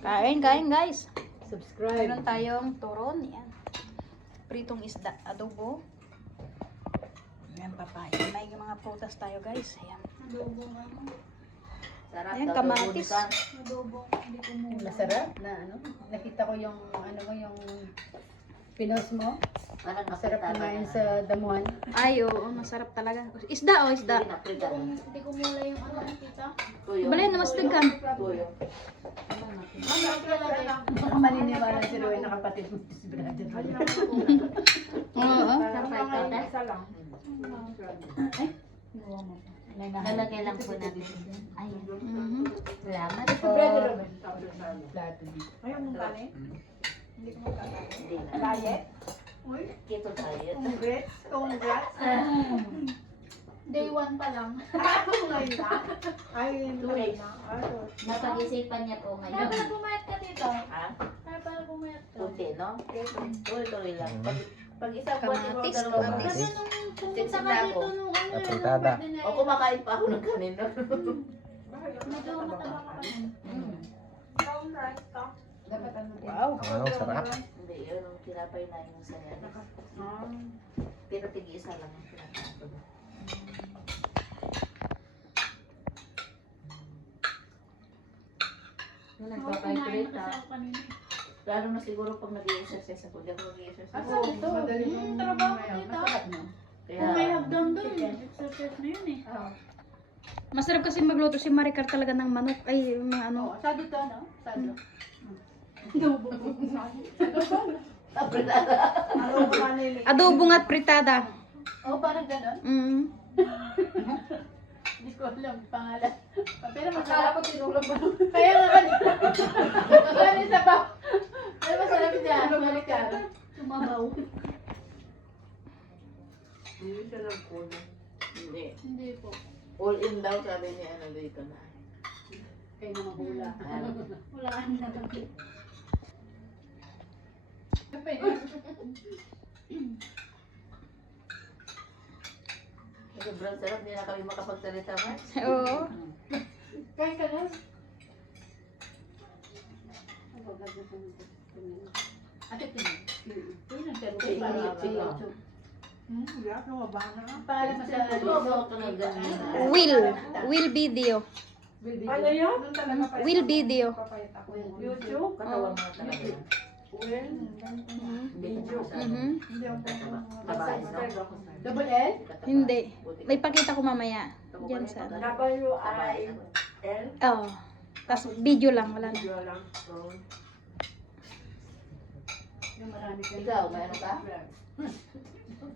Kain guys. Subscribe. Meron tayong turon. Yan. Pritong isda. Adobo. Ayan, papaya. May mga prutas tayo guys. Ayan. Sarap. Ayan, kamatis. Masarap na ano. Nakita ko yung ano mo yung pinos mo. Parang Masarap kumain sa damuhan. Ay, oo. Masarap talaga. Isda o isda. Hindi ko mula yung ano nakita. Balay na mas daghan. Tuyo. Baka maniniwala si Roy na kapatid mo si brother. Oo. Lalagay lang po natin. Ayan. Mhm. Salamat Si po. brother Robin. Plato dito. Ayaw mong kanin? Hindi ko magkakain. Hindi na. Diet? Uy, Keto diet. congrats. Congrats. Day 1 pa lang. Ngayon na? Ay, yun Two pala days. na. Ay, Napag-isipan niya po Kaya ngayon. pala pumayat ka dito. Ha? Kaya pala pumayat ka. Puti, no? Tuloy-tuloy lang. Pag isang buwan, Kamatis, dalawang kamatis. Kasi beses. nung pumunta Sitsin ka na dito ako. nung ano yung Apuntada. birthday na O kumakain pa ako ng kanin. no? medyo mataba ka pa nun. Dapat ano din. Wow. Ano, sarap. Hindi, yun ang tinapay na yung saya. Pero tig-isa lang ang tinapay ko. Yung nagpapagrate ha. Lalo na siguro pag nag-i-exercise ako. Hindi ako nag-i-exercise. Asa ito? trabaho dito. Masarap no? Kaya, Kung may hagdan doon, exercise na yun eh. Masarap kasi magluto si Maricar talaga ng manok. Ay, mga ano. Sado to, no? Sado. Adobo at pritada. Oh, parang gano'n? Mm. Hindi ko alam pangalan. Pero masarap ko tinulog mo. Kaya nga kanina. Ano sa ba? Pero masarap siya. Maricar. Sumabaw. hindi siya lang kulo. Hindi. Hindi po. All in daw sabi ni ano dito na. Kayo na mahula. Wala ka na. Sobrang sarap, hindi na kami makapagsalita man. Oo. Kain ka na. Ate, tingin. Tingin ang pero kay YouTube. Para Ano sa ka na ganyan? Will video. Ano yun? Will video. YouTube? Katawan mo na talaga. Mhm. Hindi ka masyado. Mhm. Babae, no? Double L? Hindi. May pakita ko mamaya. Diyan sa ano. W-I-L? Oo. Tapos video lang. Wala na. Yung marami ka. Ikaw, mayroon ka?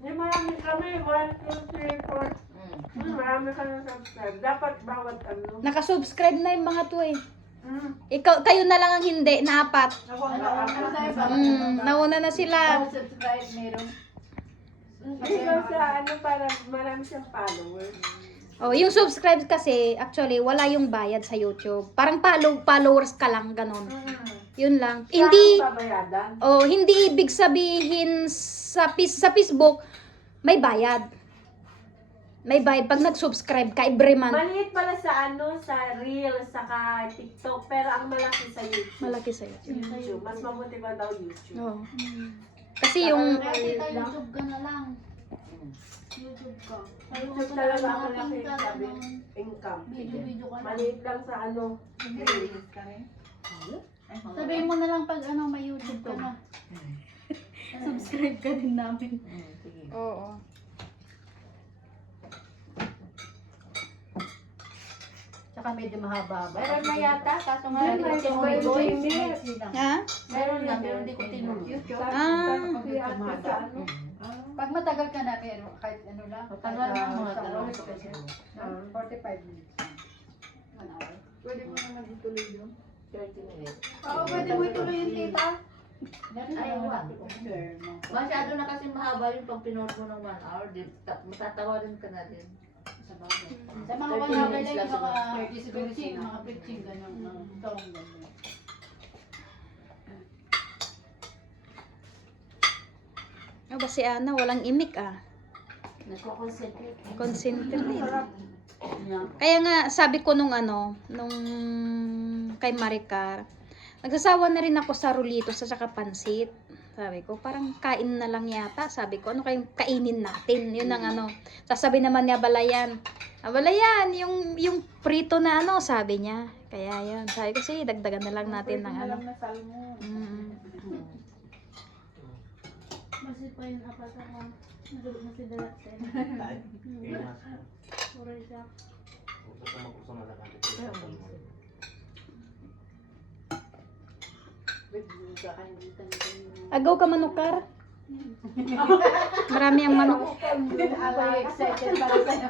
Marami kami, 1, 2, 3, 4. Marami ka na subscribe. Dapat bawat ano. Nakasubscribe na yung mga to eh. Mm. Ikaw, kayo na lang ang hindi, na apat. Ano tayo ba? Nauna na sila. Subscribe meron. Ikaw sa ano, para marami siyang followers. Oh, yung subscribe kasi, actually, wala yung bayad sa YouTube. Parang followers ka lang, ganon. Yun lang. Hindi, Saan babayadan? oh, hindi ibig sabihin sa Facebook, may bayad. May bayad pag nag-subscribe ka every month. Maliit pala sa ano, sa Reels, saka TikTok, pero ang malaki sa YouTube. Malaki sa YouTube. YouTube. Mas mabuti ba daw YouTube? Oh. Kasi yung, Kaya tita, YouTube ka na lang. YouTube ka. YouTube talaga ang malaki sabi, income. Video ka na. Maliit lang sa ano. Sabihin mo na lang pag ano, may YouTube ka na. Subscribe ka din namin. Sige. oo. Tsaka medyo mahaba-haba. Meron na yata, kaso nga Meron hindi ko na, tinuloy. Ha? Meron na, pero hindi ko tinuloy. Ah. Pag matagal ka na, pero kahit ano lang. Matagal na, mga isang dalawang oras kasi. 45 minutes. 1 hour. Pwede mo naman ituloy yun. 30 minutes. Oo, pwede mo ituloy yung tita. Ay, wala. Masyado na kasi mahaba yung pag pinuot mo ng 1 hour. Matatawarin ka na din. Sa mga 30 1 hour minutes lang, lang yung mga siguro. preaching, mga preaching, gano'n. Tong, gano'n. Oh, ba si Ana, walang imik ah. Nagko-concentrate. Concentrate. Kaya nga, sabi ko nung ano, nung kay Maricar, Nagsasawa na rin ako sa rulitos at saka pansit. Sabi ko, parang kain na lang yata. Sabi ko, ano kayong kainin natin? Yun ang ano. Sasabi naman niya, Balayan. Balayan, yung prito na ano, sabi niya. Kaya yun. Sabi ko, sige, dagdagan na lang natin ng ano. Alam na salmon. Masih pa yun apa sa mga nadulog na si Dalat sa Puro siya. Agaw ka manukar. Marami ang manok. Ako excited para sa'yo.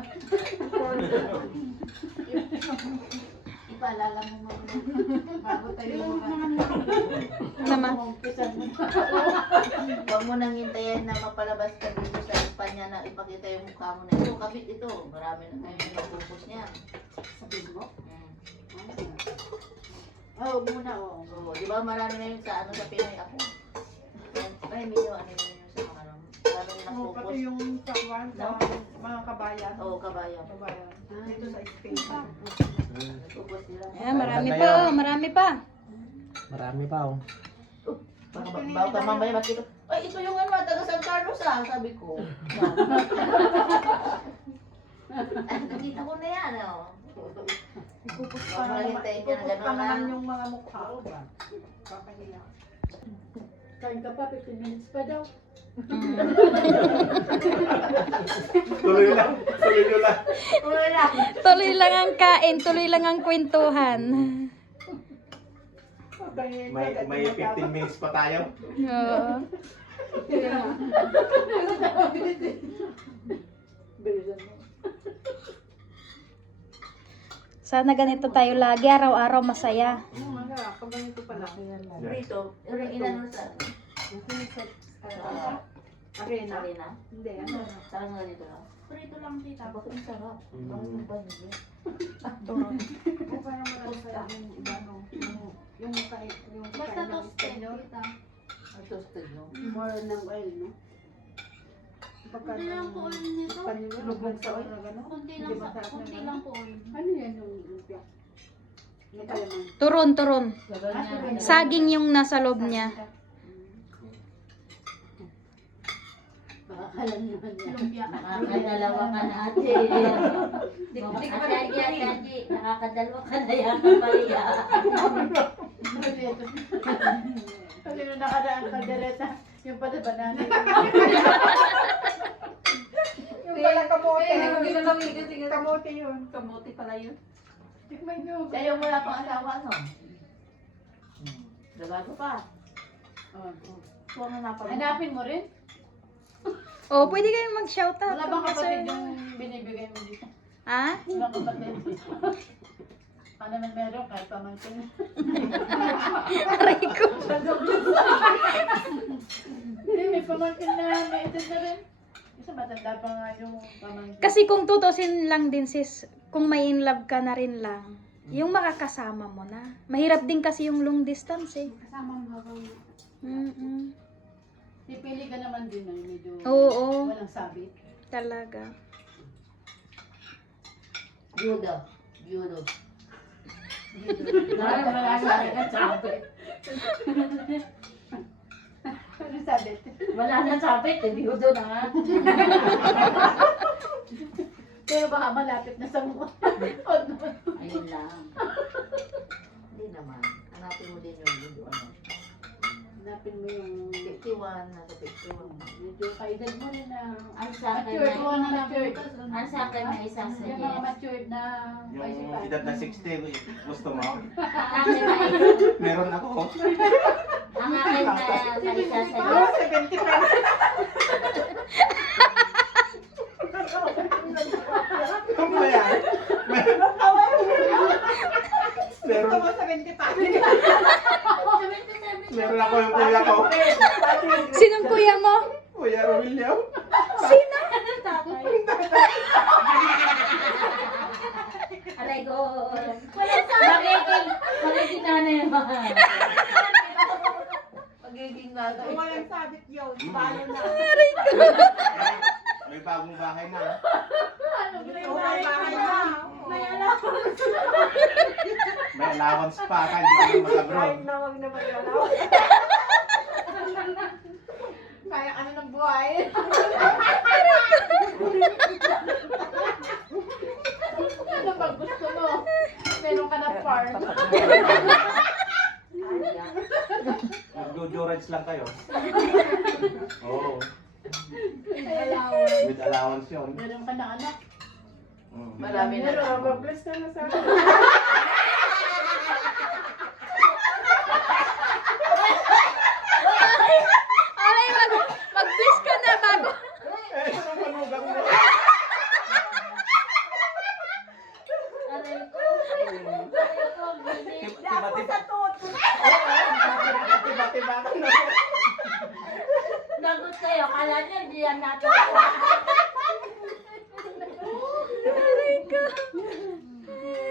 Ipaalala mo mga bago tayo Naman. umpisan mo. Huwag mo nang hintayin na mapalabas ka dito sa Espanya na ipakita yung mukha mo na ito. Kabit ito. Marami na tayo nagpupos niya. Sa Facebook? Oo, muna oo. So, di ba marami na yun sa ano sa Pinoy ako? Ay, medyo ano yun sa mga ano. Marami na Oh, nagpupos. pati yung sawan sa mga kabayan. Oo, kabayan. Kabayan. Dito sa Spain. Nagpupos sila. Ayan, marami pa, oh, marami pa. Marami pa oh. Bago ka mamaya makita. Ay, ito yung ano, taga San Carlos ah, sabi ko. Ay, nakita ko na yan, oh. Ipupus Huwag pa mo lang hintayin niya na ipupus pa gano'n naman lang. yung mga mukha. Papahiya. Kain ka pa, 15 minutes pa daw. Tuloy lang. Tuloy nyo lang. Tuloy lang. Tuloy lang ang kain, tuloy lang ang kwentuhan. May 15 minutes pa tayo. Oo. Bilisan mo. Sana ganito tayo lagi, araw-araw masaya. Mga pag ganito pala. Rito, yung inano sa Arena. arena. Hindi, ano. Sarang nga dito lang. Prito lang tita. Bakit ang sarap? Ang banyo. O parang marami sa yung iba, no? Yung kahit yung Basta kain ng toasted Espanyol. tita. Ang toasted, no? More ng oil, no? Pagka Kunti lang po oil nito. Espanyol, lubog sa oil na gano'n. Kunti Hindi lang masarap na kunti gano'n. lang po oil. Ano yan yung lumpia? Yung kalaman. Turon, turon. Ganyan. Saging yung nasa loob niya. Baka alam naman niya. Lumpia. Nakakadalawa ka na ate. Ate, nakakadalawa ka na yan. Kapaliya. Kasi nung nakaraan kaldereta, yung pala banana. Yung pala kamote. Eh, Kamote yun. Kamote pala yun. Tikman nyo. Kaya wala pang asawa, no? Dabago pa. Huwag na napag- Hanapin mo rin? Oh, pwede kayong mag-shoutout. Wala bang kapatid yung binibigay mo dito? Ha? Wala kapatid. Paano naman meron kahit pamangkin? Aray ko. Hindi, may pamangkin na may edad na rin. Isa matanda pa nga yung pamangkin. Kasi kung tutusin lang din sis, kung may in love ka na rin lang, yung makakasama mo na. Mahirap din kasi yung long distance eh. Kasama mo habang Mm-mm. pipili ka naman din ng medyo Oo, walang sabit. talaga. Judo. Judo. Wala na sabit. Ano sabit? Wala na sabit, judo na nga. Pero baka malapit na sa mukha. Ayun lang. Hindi naman. Hanapin mo din yung judo. Ano? Hanapin mo yung 51, nasa 51. medyo kaedad mo rin na Ang sa akin matured. Huwag na na, matured. ang sa akin na isa sa Yung mga yes. matured na Yung edad na 60, gusto mo? Ang akin na isa, Meron ako. ang akin na isa sa Ah, yes. 70 pesos. Ano ba yan? Meron, Ito mo 70 pa. meron ako yung kuya ko. Sinong kuya mo? Kuya Romilio. Sino? Alay ko. Magiging nanay naman. Magiging nanay. Walang sabit yun. Balo na. May bagong bahay na. May bahay na. May alam. May allowance pa, kaya hindi ka na mag-abroad. Kahit na wag na mag-alaw. Kaya ano ng buhay. Ano pag gusto mo? Meron ka na farm. Mag-jojo rides lang kayo. Oo. Allowance. With allowance yun. Meron ka na anak. Marami na. Pero mag-bless ka na sa akin. Alay, mag-bliss ka na bago. Eh, saan ang manugang mo? Aray ko. Tiba-tiba. Tiba-tiba ka na. Nagot kayo. Kala niya hindi yan natin.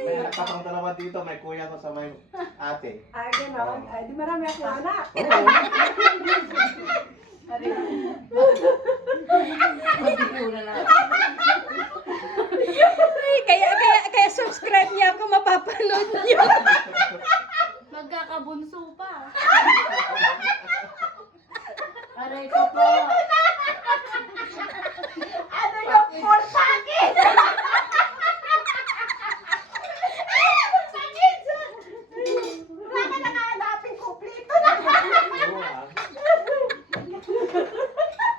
May anak pa pang dalawa dito, may kuya ko sa may ate. Ay, gano'n. Ay, di marami akong anak. Oo. Magpipura na. Ay, kaya subscribe niya ako, mapapanood niyo. Magkakabunso pa. Aray ko po. Ano yung full package? Wala ka na kahanapin, kumplito na. Oo, ah.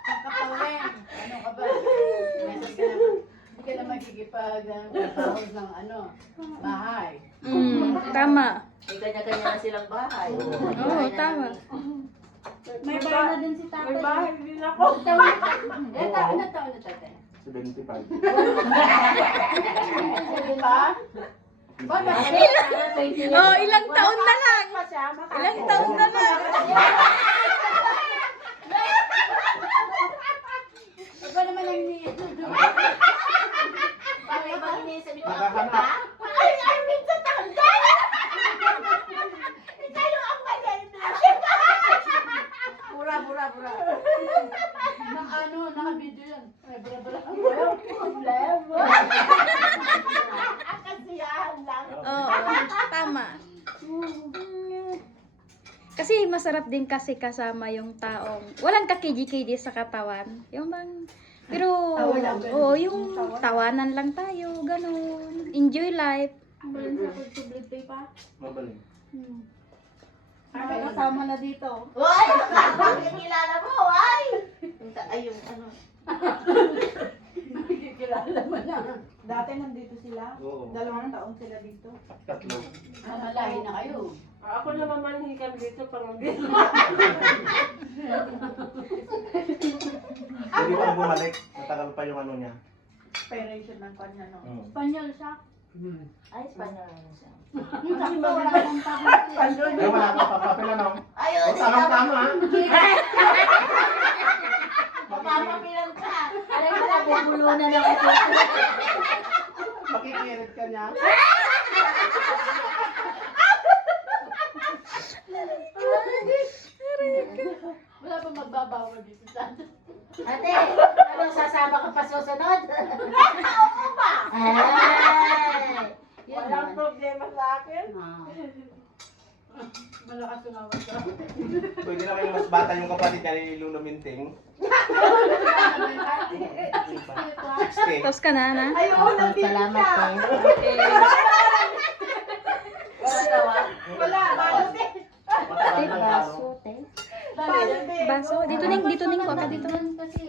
Kapawin. Ano ka ba? Hindi ka na magkikipag-tawag ng bahay. Tama. May kanya-kanya na silang bahay. Oo, tama. May bahay na din si tatay. May bahay din ako. Taon na tatay. 75. Sige ba? Oh, ilang taon na lang. Pa siya, Ilang taon na lang. Iba naman ang Paano yung pag iniisip ito? Nakahanap. Ay, minsan tanggal. Ikayo ang mali natin. Pura. naka-video yan. Ay, bra. Problema. Kasiyahan lang. Oo, tama. Kasi masarap din kasi kasama yung taong walang kakidi-kidi sa katawan. Yung bang pero yung tawanan lang tayo, ganun. Enjoy life. Malan sa pagsublite pa. Mabaling. Ay, kasama na dito. Uy! Yung kilala mo, ay! Ay, yung ano. Nakikilala mo na. Dati nandito sila. Oo. 2 taon sila dito. Tatlo. Mamalahi na kayo. Ako na mamanhikan dito pang dito. Hindi pa bumalik. Matagal pa yung ano niya. Expiration ng kanya, no? Espanyol siya. Ay, Espanyol na siya. Sakto, wala nang tapos. Kaya wala ka papapil ano? Ay, O, tamang-tama ha? Mapapapilan ka. Alam mo na, bubulunan na ako. Makikirit ka niya. Wala pa magbabawal dito sa atin. Ate, ano, sasama ka pa susunod? Oo pa. Ay! Yun Walang naman. problema sa akin. Malakas tumawag ka. Pwede na kayo mas bata yung kapatid niya ni Lulu Minting. 60. Tapos ka na. Ayoko nang Salamat ka. Okay. Wala tawa. Wala, balot eh. Matagal ng araw. Balot eh. Baso, dito ning ko ka dito. Kasi,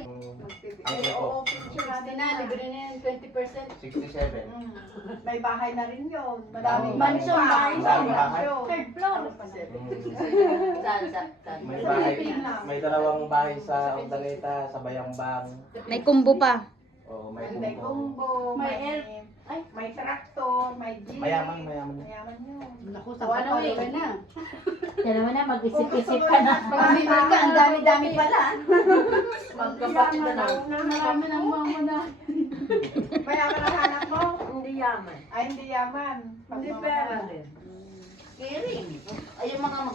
Ang ko. Picture kasi na, libre na yan 20%. 67. May bahay na rin yun. Madaming Oo. Mansion, bahay. Madaming bahay. Third floor. Saan? May bahay. May dalawang bahay sa Ordaleta, sa Bayambang. May kumbo pa. Oo, may May kumpo. kumbo, May may air. Ay. may traktor, may jeep. Mayaman. Mayaman yun. Naku, tawa na uwi. na. Yan naman na, mag-isip-isip ka na. Pag sinunod ka, ang dami-dami pala. Magkapatid na lang. Marami ng mga muna. Mayaman ang hanap mo? Hindi yaman. Ay, hindi yaman. Hindi pera din. Caring. Ay, yung mga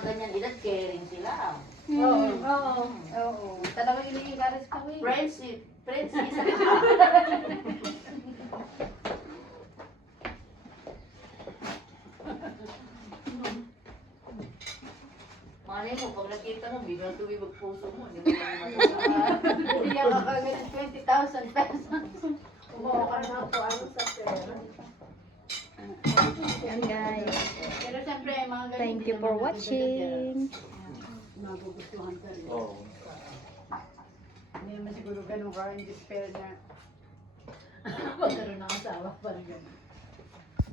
ganyan edad, caring sila. Oo. Talagang iniingaris kami. Friendship. Friendship. Malay mo, pag nakita mo, biglang tumibag puso mo. Hindi mo naman masasama. Hindi ako kagad ng 20,000 pesos. Kumuha ka na po ano sa pera. Yan guys. Pero siyempre, mga ganito. Thank you for watching. Magugustuhan ka rin. Oo. Hindi naman siguro ganun ka in despair na magkaroon ng asawa. Parang ganun.